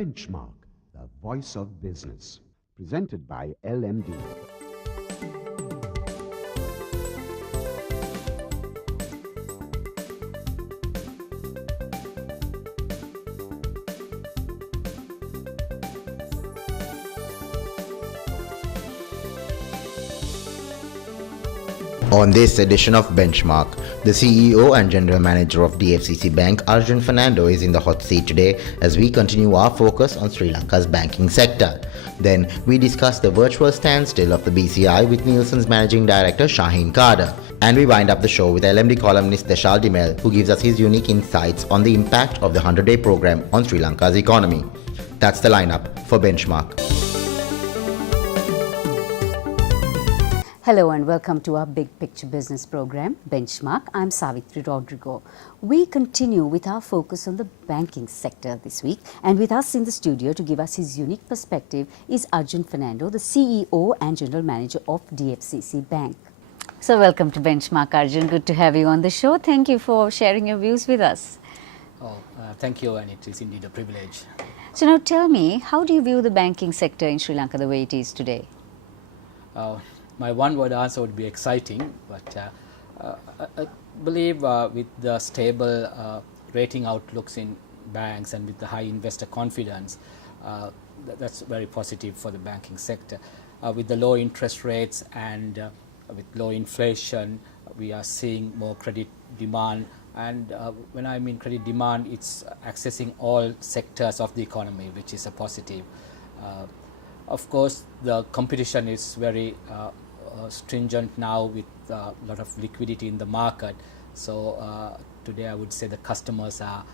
Benchmark, the voice of business. Presented by LMD. On this edition of Benchmark, the CEO and General Manager of DFCC Bank, Arjun Fernando, is in the hot seat today as we continue our focus on Sri Lanka's banking sector. Then, we discuss the virtual standstill of the BCI with Nielsen's Managing Director Shaheen Kader. And we wind up the show with LMD columnist Deshal Dimel, who gives us his unique insights on the impact of the 100-day program on Sri Lanka's economy. That's the lineup for Benchmark. Hello and welcome to our Big Picture Business program, Benchmark. I'm Savitri Rodrigo. We continue with our focus on the banking sector this week, and with us in the studio to give us his unique perspective is Arjun Fernando, the CEO and General Manager of DFCC Bank. So welcome to Benchmark, Arjun. Good to have you on the show. Thank you for sharing your views with us. Thank you, and it is indeed a privilege. So now tell me, how do you view the banking sector in Sri Lanka the way it is today? My one-word answer would be exciting, but I believe with the stable rating outlooks in banks and with the high investor confidence, that's very positive for the banking sector. With the low interest rates and with low inflation, we are seeing more credit demand. And when I mean credit demand, it's accessing all sectors of the economy, which is a positive. Of course, the competition is very stringent now with a lot of liquidity in the market. So today I would say the customers are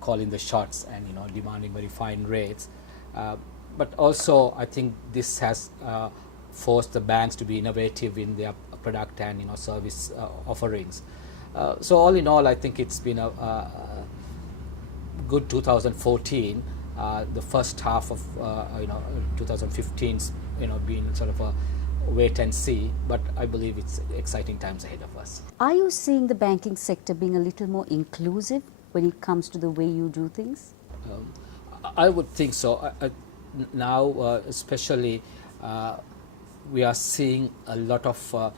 calling the shots and demanding very fine rates. But also I think this has forced the banks to be innovative in their product and service offerings. So all in all, I think it's been a good 2014. The first half of 2015's been sort of a wait and see, but I believe it's exciting times ahead of us. Are you seeing the banking sector being a little more inclusive when it comes to the way you do things? I would think so. Now, especially, we are seeing a lot of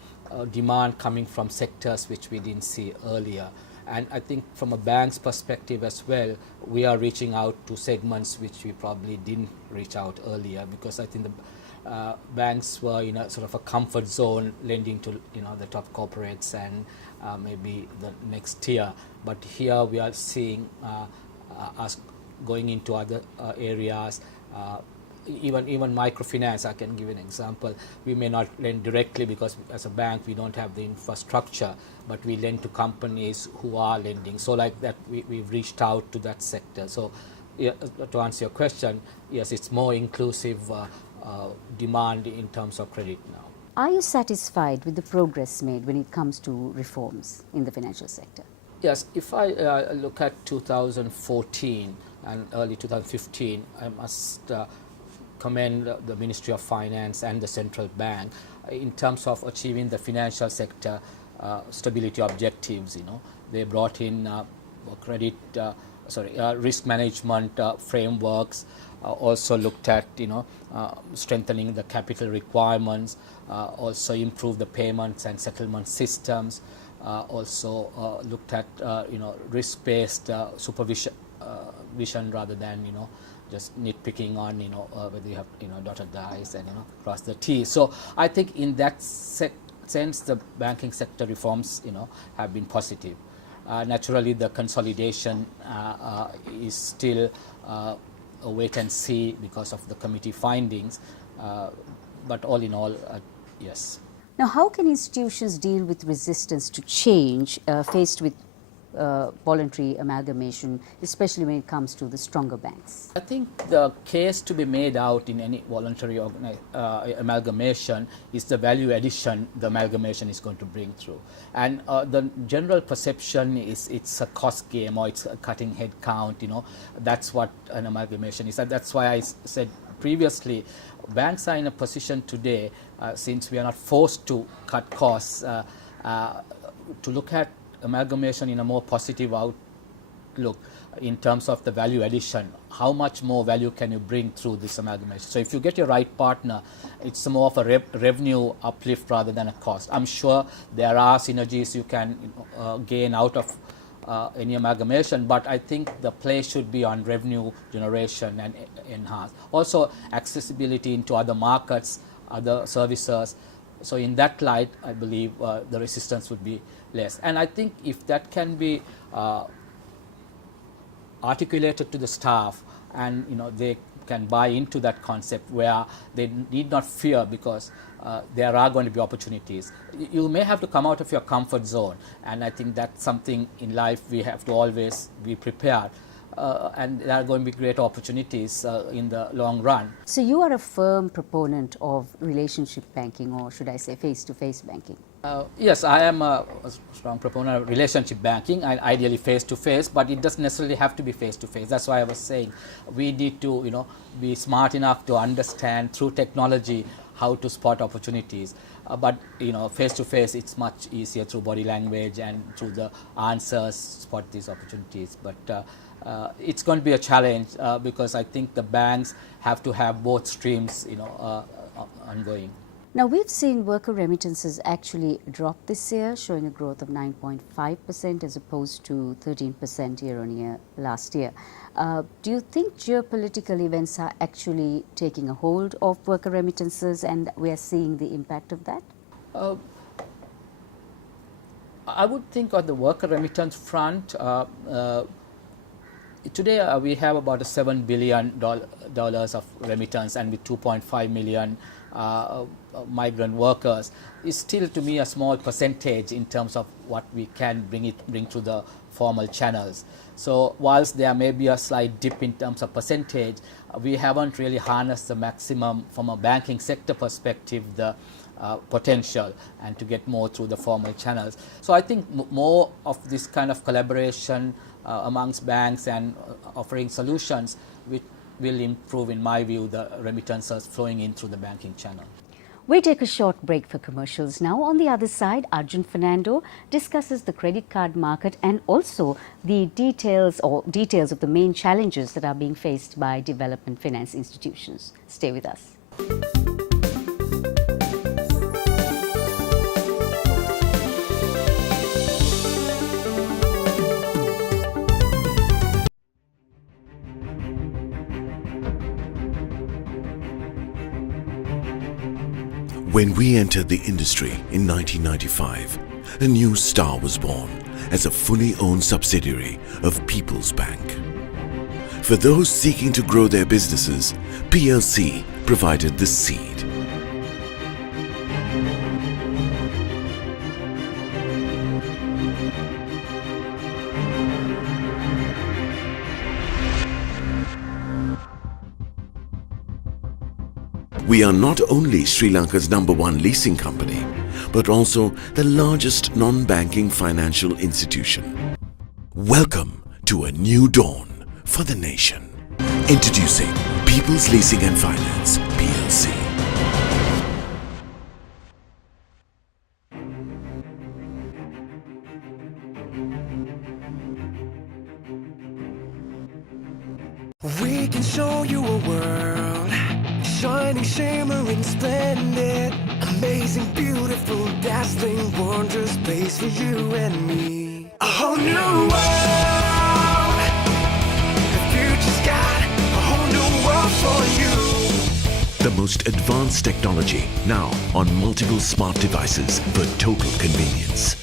demand coming from sectors which we didn't see earlier. And I think from a bank's perspective as well, we are reaching out to segments which we probably didn't reach out earlier, because I think the banks were in a sort of a comfort zone, lending to the top corporates and maybe the next tier. But here we are seeing us going into other areas. Even microfinance, I can give an example. We may not lend directly because as a bank we don't have the infrastructure, but we lend to companies who are lending. So like that, we've reached out to that sector. So yeah, to answer your question, yes, it's more inclusive demand in terms of credit now. Are you satisfied with the progress made when it comes to reforms in the financial sector? Yes, if I look at 2014 and early 2015, I must commend the Ministry of Finance and the Central Bank in terms of achieving the financial sector stability objectives. They brought in risk management frameworks, also looked at strengthening the capital requirements, also improved the payments and settlement systems, also looked at risk-based supervision vision rather than just nitpicking on whether you have dotted the I's and crossed the T's. So I think in that sense the banking sector reforms have been positive. Naturally, the consolidation is still a wait and see because of the committee findings, but all in all, yes. Now, how can institutions deal with resistance to change faced with voluntary amalgamation, especially when it comes to the stronger banks? I think the case to be made out in any voluntary amalgamation is the value addition the amalgamation is going to bring through. And the general perception is it's a cost game or it's a cutting head count, that's what an amalgamation is. And that's why I said previously, banks are in a position today, since we are not forced to cut costs, to look at amalgamation in a more positive look in terms of the value addition. How much more value can you bring through this amalgamation? So if you get your right partner, it's more of a revenue uplift rather than a cost. I'm sure there are synergies you can gain out of any amalgamation, but I think the play should be on revenue generation and enhance. Also accessibility into other markets, other services. So in that light, I believe the resistance would be less. And I think if that can be articulated to the staff, and they can buy into that concept where they need not fear, because there are going to be opportunities. You may have to come out of your comfort zone, and I think that's something in life we have to always be prepared. And there are going to be great opportunities in the long run. So you are a firm proponent of relationship banking, or should I say face-to-face banking? Yes, I am a strong proponent of relationship banking, and ideally face-to-face, but it doesn't necessarily have to be face-to-face. That's why I was saying we need to be smart enough to understand through technology how to spot opportunities. But face-to-face, it's much easier through body language and through the answers spot these opportunities. But it's going to be a challenge because I think the banks have to have both streams ongoing. Now, we've seen worker remittances actually drop this year, showing a growth of 9.5% as opposed to 13% year on year last year. Do you think geopolitical events are actually taking a hold of worker remittances, and we are seeing the impact of that? I would think on the worker remittance front, today we have about $7 billion of remittance, and with 2.5 million migrant workers, is still to me a small percentage in terms of what we can bring through the formal channels. So whilst there may be a slight dip in terms of percentage, we haven't really harnessed the maximum from a banking sector perspective, the potential, and to get more through the formal channels. So I think more of this kind of collaboration amongst banks and offering solutions which will improve, in my view, the remittances flowing in through the banking channel. We take a short break for commercials now. On the other side, Arjun Fernando discusses the credit card market and also the details of the main challenges that are being faced by development finance institutions. Stay with us. When we entered the industry in 1995, a new star was born as a fully owned subsidiary of People's Bank. For those seeking to grow their businesses, PLC provided the seed. We are not only Sri Lanka's #1 leasing company, but also the largest non-banking financial institution. Welcome to a new dawn for the nation. Introducing People's Leasing and Finance, PLC. We can show you a world, shining, shimmering, splendid, amazing, beautiful, dazzling, wondrous space for you and me. A whole new world, the future's got a whole new world for you. The most advanced technology now on multiple smart devices for total convenience.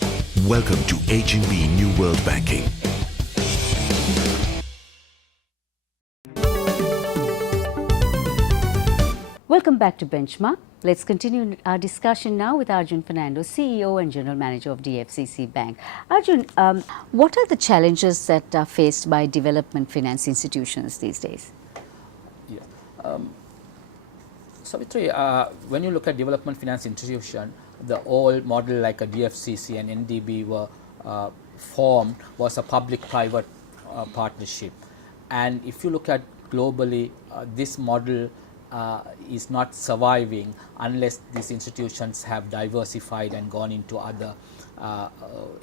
Welcome to H&B New World Banking. Welcome back to Benchmark. Let's continue our discussion now with Arjun Fernando, CEO and General Manager of DFCC Bank. Arjun, what are the challenges that are faced by development finance institutions these days? Yeah. Savitri, when you look at development finance institution, the old model like a DFCC and NDB were formed was a public-private partnership. And if you look at globally, this model is not surviving unless these institutions have diversified and gone into other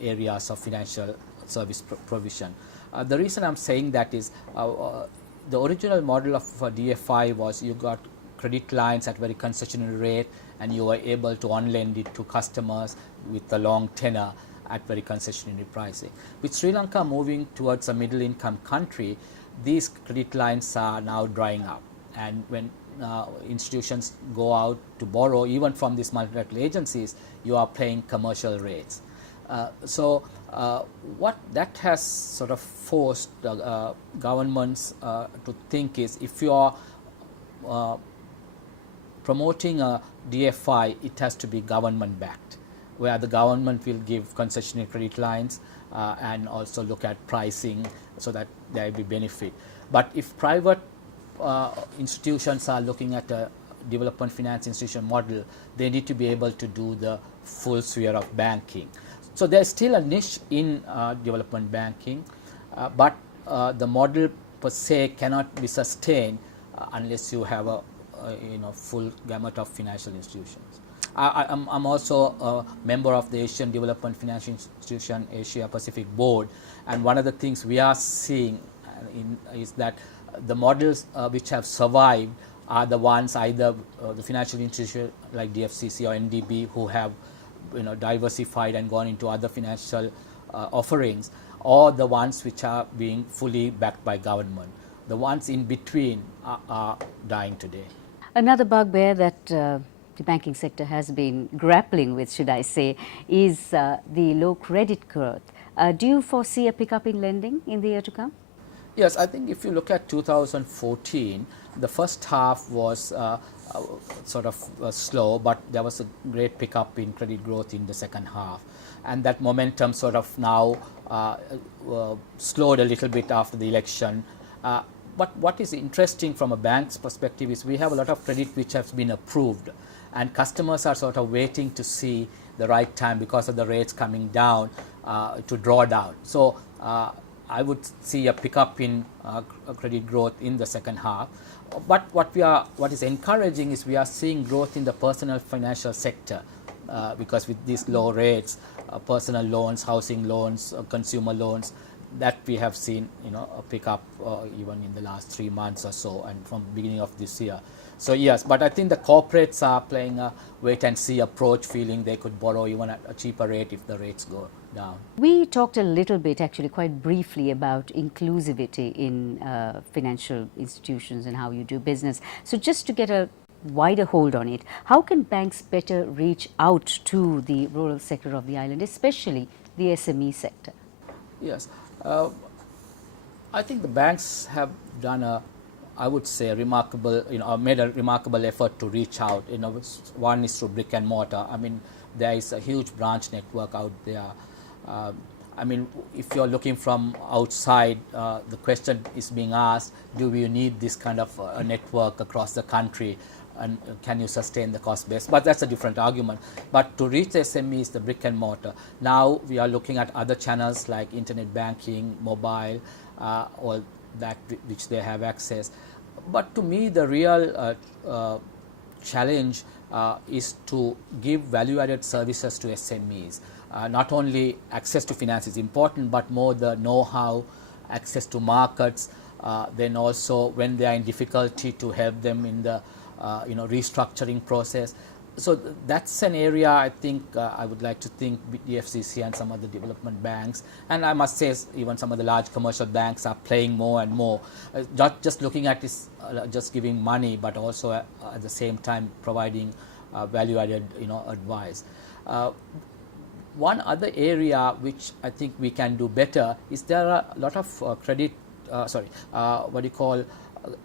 areas of financial service provision. The reason I'm saying that is the original model of DFI was you got credit lines at very concessionary rate and you were able to on-lend it to customers with a long tenor at very concessionary pricing. With Sri Lanka moving towards a middle income country, these credit lines are now drying up, and when institutions go out to borrow even from these multilateral agencies, you are paying commercial rates. What that has sort of forced governments to think is, if you are promoting a DFI, it has to be government backed, where the government will give concessionary credit lines and also look at pricing so that there will be benefit. But if private institutions are looking at a development finance institution model, they need to be able to do the full sphere of banking. So there is still a niche in development banking, but the model per se cannot be sustained unless you have a full gamut of financial institutions. I'm also a member of the Asian Development Financial Institution Asia Pacific Board, and one of the things we are seeing is that the models which have survived are the ones, either the financial institution like DFCC or NDB, who have diversified and gone into other financial offerings, or the ones which are being fully backed by government. The ones in between are dying today. Another bugbear that the banking sector has been grappling with, should I say, is the low credit growth. Do you foresee a pickup in lending in the year to come? Yes, I think if you look at 2014, the first half was sort of slow, but there was a great pickup in credit growth in the second half. And that momentum sort of now slowed a little bit after the election. But what is interesting from a bank's perspective is we have a lot of credit which has been approved, and customers are sort of waiting to see the right time because of the rates coming down to draw down. So I would see a pickup in credit growth in the second half. But what is encouraging is we are seeing growth in the personal financial sector because with these low rates, personal loans, housing loans, consumer loans, that we have seen a pickup even in the last 3 months or so, and from beginning of this year. So yes, but I think the corporates are playing a wait and see approach, feeling they could borrow even at a cheaper rate if the rates go down. We talked a little bit, actually quite briefly, about inclusivity in financial institutions and how you do business. So just to get a wider hold on it, how can banks better reach out to the rural sector of the island, especially the SME sector? Yes, I think the banks have done I would say remarkable, made a remarkable effort to reach out. One is through brick and mortar. I mean, there is a huge branch network out there. I mean, if you're looking from outside, the question is being asked, do you need this kind of a network across the country, and can you sustain the cost base? But that's a different argument. But to reach the SMEs, the brick and mortar, now we are looking at other channels like internet banking, mobile, or that which they have access. But to me, the real challenge is to give value-added services to SMEs. Not only access to finance is important, but more the know-how, access to markets, then also when they are in difficulty to help them in the restructuring process. So that's an area I think I would like to think DFCC and some of the development banks, and I must say even some of the large commercial banks are playing more and more, not just looking at this, just giving money, but also at the same time providing value-added advice. One other area which I think we can do better is there are a lot of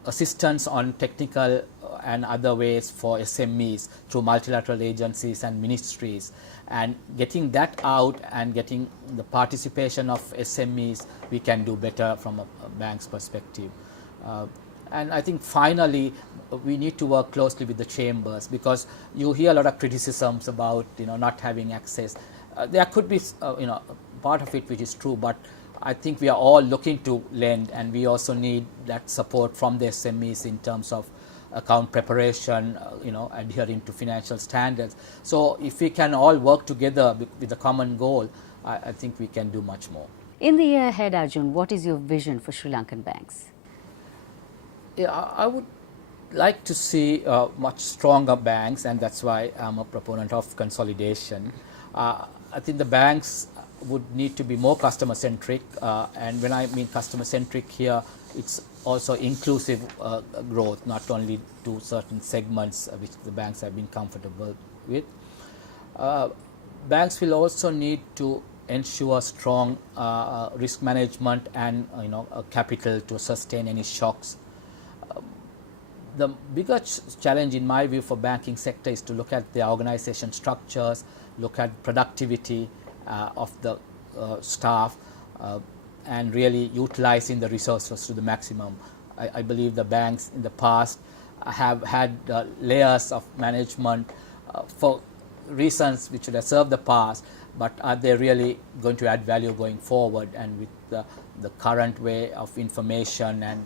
assistance on technical and other ways for SMEs through multilateral agencies and ministries, and getting that out and getting the participation of SMEs, we can do better from a bank's perspective. And I think finally we need to work closely with the chambers, because you hear a lot of criticisms about not having access. There could be part of it which is true, but I think we are all looking to lend, and we also need that support from the SMEs in terms of account preparation, adhering to financial standards. So if we can all work together with a common goal, I think we can do much more. In the year ahead, Arjun, what is your vision for Sri Lankan banks? Yeah, I would like to see much stronger banks, and that's why I'm a proponent of consolidation. I think the banks would need to be more customer centric, and when I mean customer centric here, it's also inclusive growth, not only to certain segments which the banks have been comfortable with. Banks will also need to ensure strong risk management and capital to sustain any shocks. The bigger challenge in my view for banking sector is to look at the organization structures, look at productivity of the staff, and really utilizing the resources to the maximum. I believe the banks in the past have had layers of management for reasons which would have served the past, but are they really going to add value going forward? And with the current way of information, and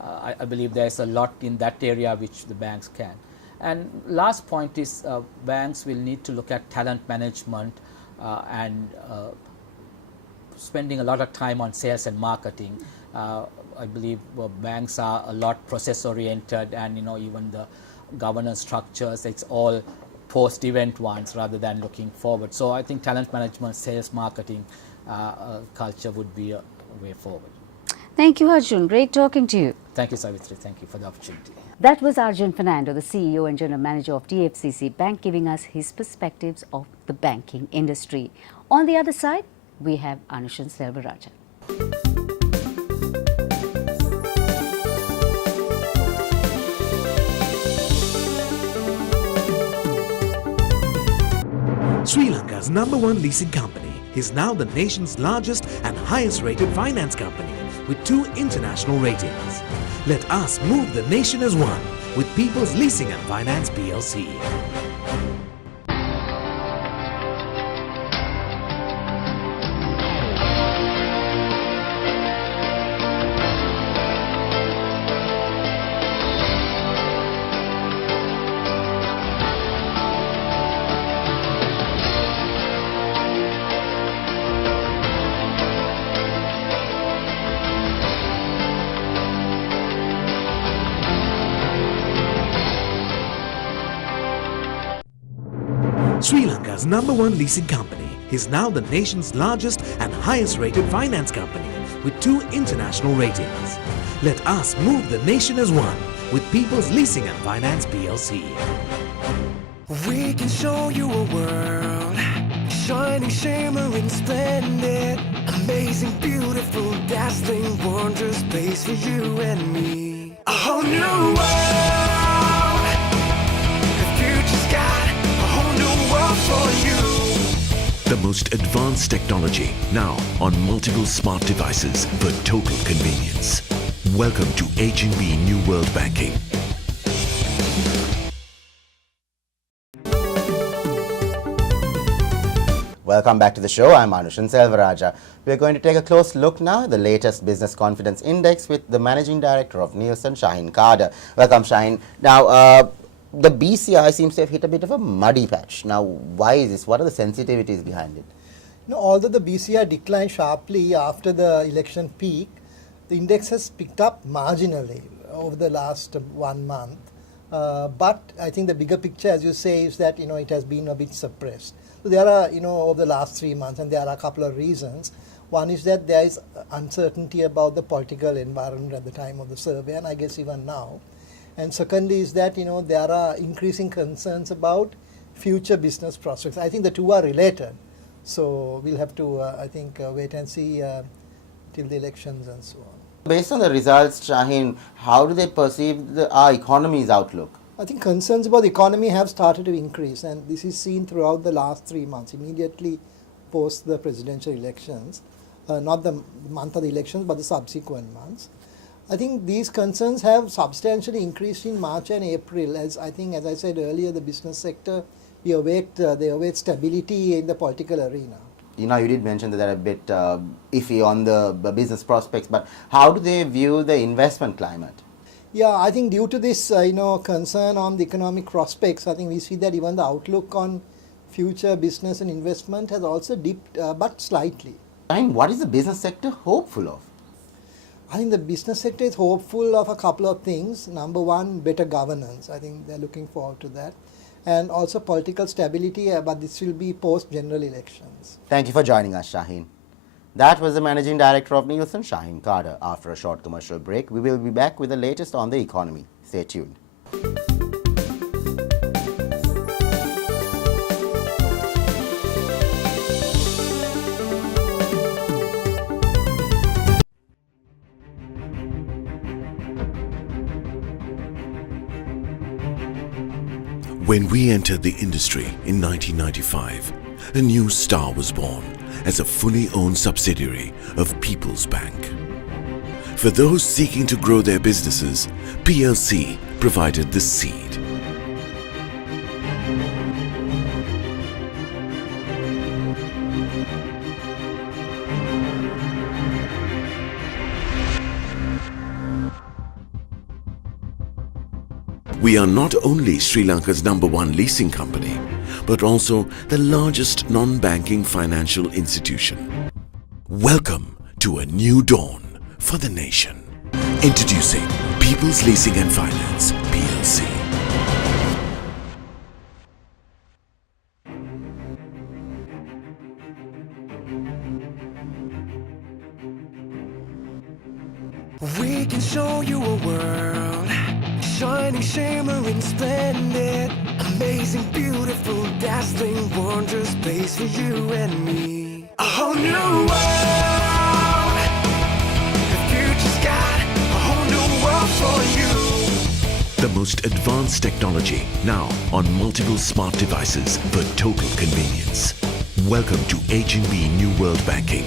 I believe there's a lot in that area which the banks can. And last point is banks will need to look at talent management and spending a lot of time on sales and marketing. I believe banks are a lot process oriented, and even the governance structures, it's all post-event ones rather than looking forward. So I think talent management, sales, marketing culture would be a way forward. Thank you, Arjun. Great talking to you. Thank you, Savitri. Thank you for the opportunity. That was Arjun Fernando, the CEO and General Manager of DFCC Bank, giving us his perspectives of the banking industry. On the other side, we have Arjun Selvaraja. Sri Lanka's #1 leasing company is now the nation's largest and highest rated finance company with 2 international ratings. Let us move the nation as one with People's Leasing and Finance PLC. Sri Lanka's #1 leasing company is now the nation's largest and highest rated finance company with 2 international ratings. Let us move the nation as one with People's Leasing and Finance PLC. We can show you a world, shining, shimmering, splendid, amazing, beautiful, dazzling, wondrous space for you and me. A whole new world, the future's got a whole new world for you. The most advanced technology now on multiple smart devices for total convenience. Welcome to H&B New World Banking. Welcome back to the show. I'm Arjun Selvaraja. We're going to take a close look now at the latest Business Confidence Index with the Managing Director of Nielsen, Shaheen Kader. Welcome, Shaheen. Now, the BCI seems to have hit a bit of a muddy patch. Now, why is this? What are the sensitivities behind it? Although the BCI declined sharply after the election peak, the index has picked up marginally over the last 1 month. But I think the bigger picture, as you say, is that it has been a bit suppressed. So there are, over the last 3 months, and there are a couple of reasons. One is that there is uncertainty about the political environment at the time of the survey, and I guess even now. And secondly is that, there are increasing concerns about future business prospects. I think the two are related. So we'll have to, wait and see till the elections and so on. Based on the results, Shaheen, how do they perceive our economy's outlook? I think concerns about the economy have started to increase, and this is seen throughout the last 3 months, immediately post the presidential elections, not the month of the elections, but the subsequent months. I think these concerns have substantially increased in March and April, as I said earlier, the business sector, they await stability in the political arena. You did mention that they're a bit iffy on the business prospects, but how do they view the investment climate? Yeah, I think due to this, concern on the economic prospects, I think we see that even the outlook on future business and investment has also dipped, but slightly. And what is the business sector hopeful of? I think the business sector is hopeful of a couple of things. Number one, better governance. I think they're looking forward to that. And also political stability, but this will be post-general elections. Thank you for joining us, Shaheen. That was the Managing Director of Nielsen, Shaheen Carter. After a short commercial break, we will be back with the latest on the economy. Stay tuned. When we entered the industry in 1995, a new star was born as a fully owned subsidiary of People's Bank. For those seeking to grow their businesses, PLC provided the seed. We are not only Sri Lanka's #1 leasing company, but also the largest non-banking financial institution. Welcome to a new dawn for the nation. Introducing People's Leasing and Finance, PLC. We can show you a world, shining, shimmering, splendid, amazing, beautiful, dazzling, wondrous space for you and me. A whole new world, the future's got a whole new world for you. The most advanced technology now on multiple smart devices for total convenience. Welcome to H&B New World Banking.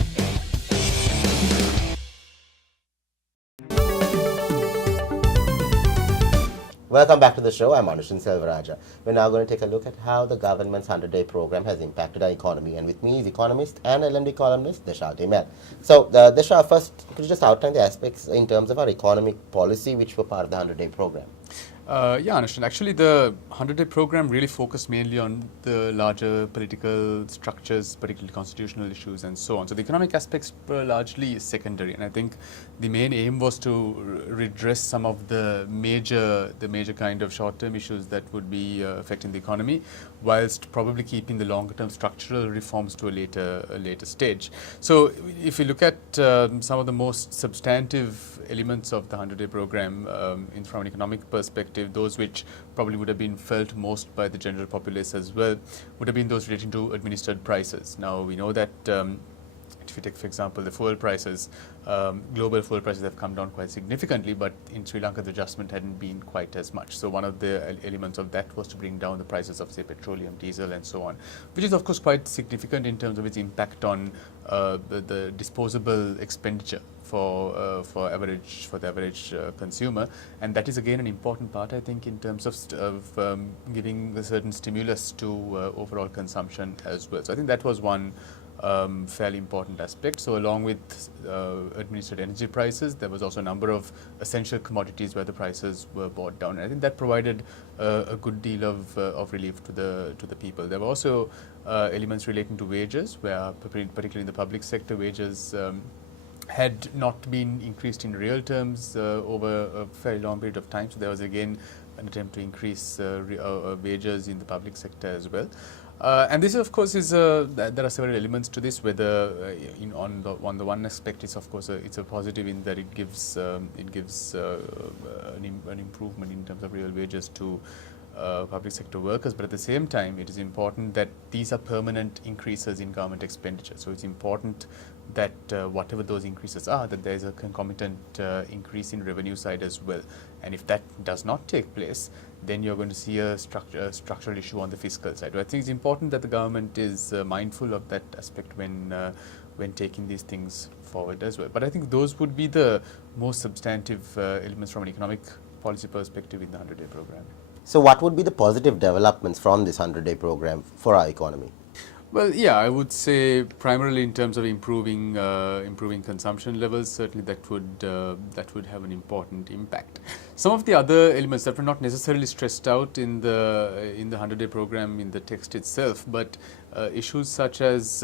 Welcome back to the show. I'm Anushin Selvaraja. We're now going to take a look at how the government's 100-day program has impacted our economy. And with me is economist and LMD columnist Desha Demel. So, Desha, first, could you just outline the aspects in terms of our economic policy which were part of the 100-day program? Yeah, Anushan. Actually, the 100-day program really focused mainly on the larger political structures, particularly constitutional issues and so on. So the economic aspects were largely secondary, and I think the main aim was to redress some of the major kind of short-term issues that would be affecting the economy, whilst probably keeping the longer-term structural reforms to a later stage. So if you look at some of the most substantive elements of the 100-day program from an economic perspective, those which probably would have been felt most by the general populace as well would have been those relating to administered prices. Now we know that if you take, for example, the fuel prices, global fuel prices have come down quite significantly, but in Sri Lanka the adjustment hadn't been quite as much. So one of the elements of that was to bring down the prices of, say, petroleum, diesel and so on, which is of course quite significant in terms of its impact on the disposable expenditure for the average consumer, and that is again an important part, I think, in terms of giving a certain stimulus to overall consumption as well. So I think that was one fairly important aspect. So along with administered energy prices, there was also a number of essential commodities where the prices were brought down, and I think that provided a good deal of relief to the people. There were also elements relating to wages, where particularly in the public sector, wages had not been increased in real terms over a very long period of time. So there was again an attempt to increase wages in the public sector as well. And this, of course, there are several elements to this. Whether on the one aspect, it's of course it's a positive in that it gives an improvement in terms of real wages to public sector workers, but at the same time, it is important that these are permanent increases in government expenditure. So it's important that whatever those increases are, that there is a concomitant increase in revenue side as well. And if that does not take place, then you're going to see a structural issue on the fiscal side. I think it's important that the government is mindful of that aspect when taking these things forward as well. But I think those would be the most substantive elements from an economic policy perspective in the 100-day program. So what would be the positive developments from this 100-day program for our economy? Well, yeah, I would say primarily in terms of improving consumption levels. Certainly, that would have an important impact. Some of the other elements that were not necessarily stressed out in the 100-day program in the text itself, but issues such as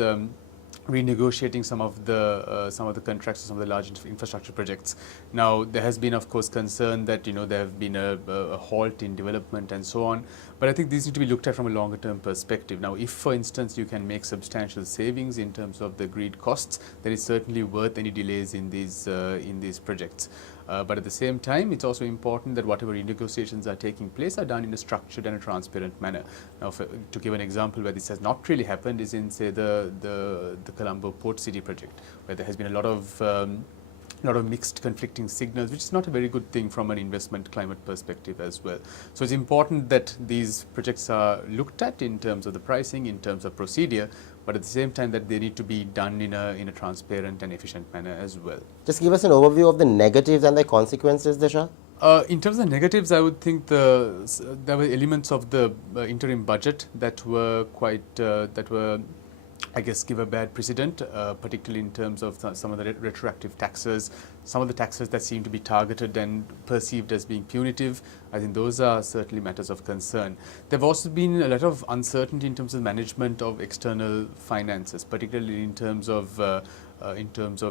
renegotiating some of the contracts for some of the large infrastructure projects. Now, there has been, of course, concern that there have been a halt in development and so on. But I think these need to be looked at from a longer term perspective. Now, if, for instance, you can make substantial savings in terms of the agreed costs, then it's certainly worth any delays in these projects. But at the same time, it's also important that whatever renegotiations are taking place are done in a structured and a transparent manner. Now, to give an example where this has not really happened is in, say, the Colombo Port City project, where there has been a lot of mixed conflicting signals, which is not a very good thing from an investment climate perspective as well. So it's important that these projects are looked at in terms of the pricing, in terms of procedure, but at the same time that they need to be done in a transparent and efficient manner as well. Just give us an overview of the negatives and their consequences, Disha. In terms of negatives, I would think there were elements of the interim budget that were I guess, give a bad precedent, particularly in terms of some of the retroactive taxes, some of the taxes that seem to be targeted and perceived as being punitive. I think those are certainly matters of concern. There have also been a lot of uncertainty in terms of management of external finances, particularly in terms of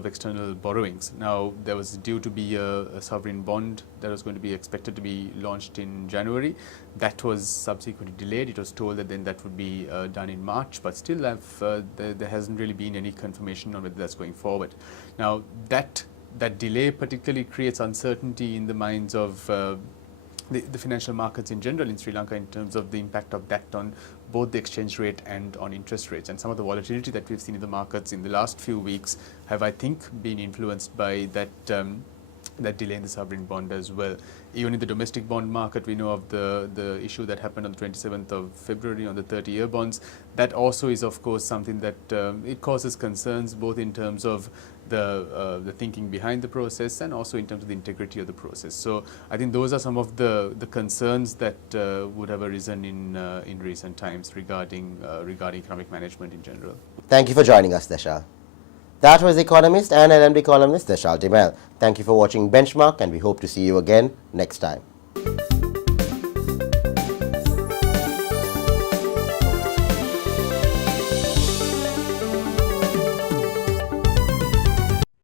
external borrowings. Now, there was due to be a sovereign bond that was going to be expected to be launched in January. That was subsequently delayed. It was told that then that would be done in March, but still there hasn't really been any confirmation on whether that's going forward. Now, that delay particularly creates uncertainty in the minds of the financial markets in general in Sri Lanka in terms of the impact of that on both the exchange rate and on interest rates. And some of the volatility that we've seen in the markets in the last few weeks have, I think, been influenced by that delay in the sovereign bond as well. Even in the domestic bond market, we know of the issue that happened on the 27th of February on the 30-year bonds. That also is, of course, something that it causes concerns both in terms of the thinking behind the process and also in terms of the integrity of the process. So I think those are some of the concerns that would have arisen in recent times regarding economic management in general. Thank you for joining us, Disha. That was economist and LMD columnist Deshal Dimel. Thank you for watching Benchmark, and we hope to see you again next time.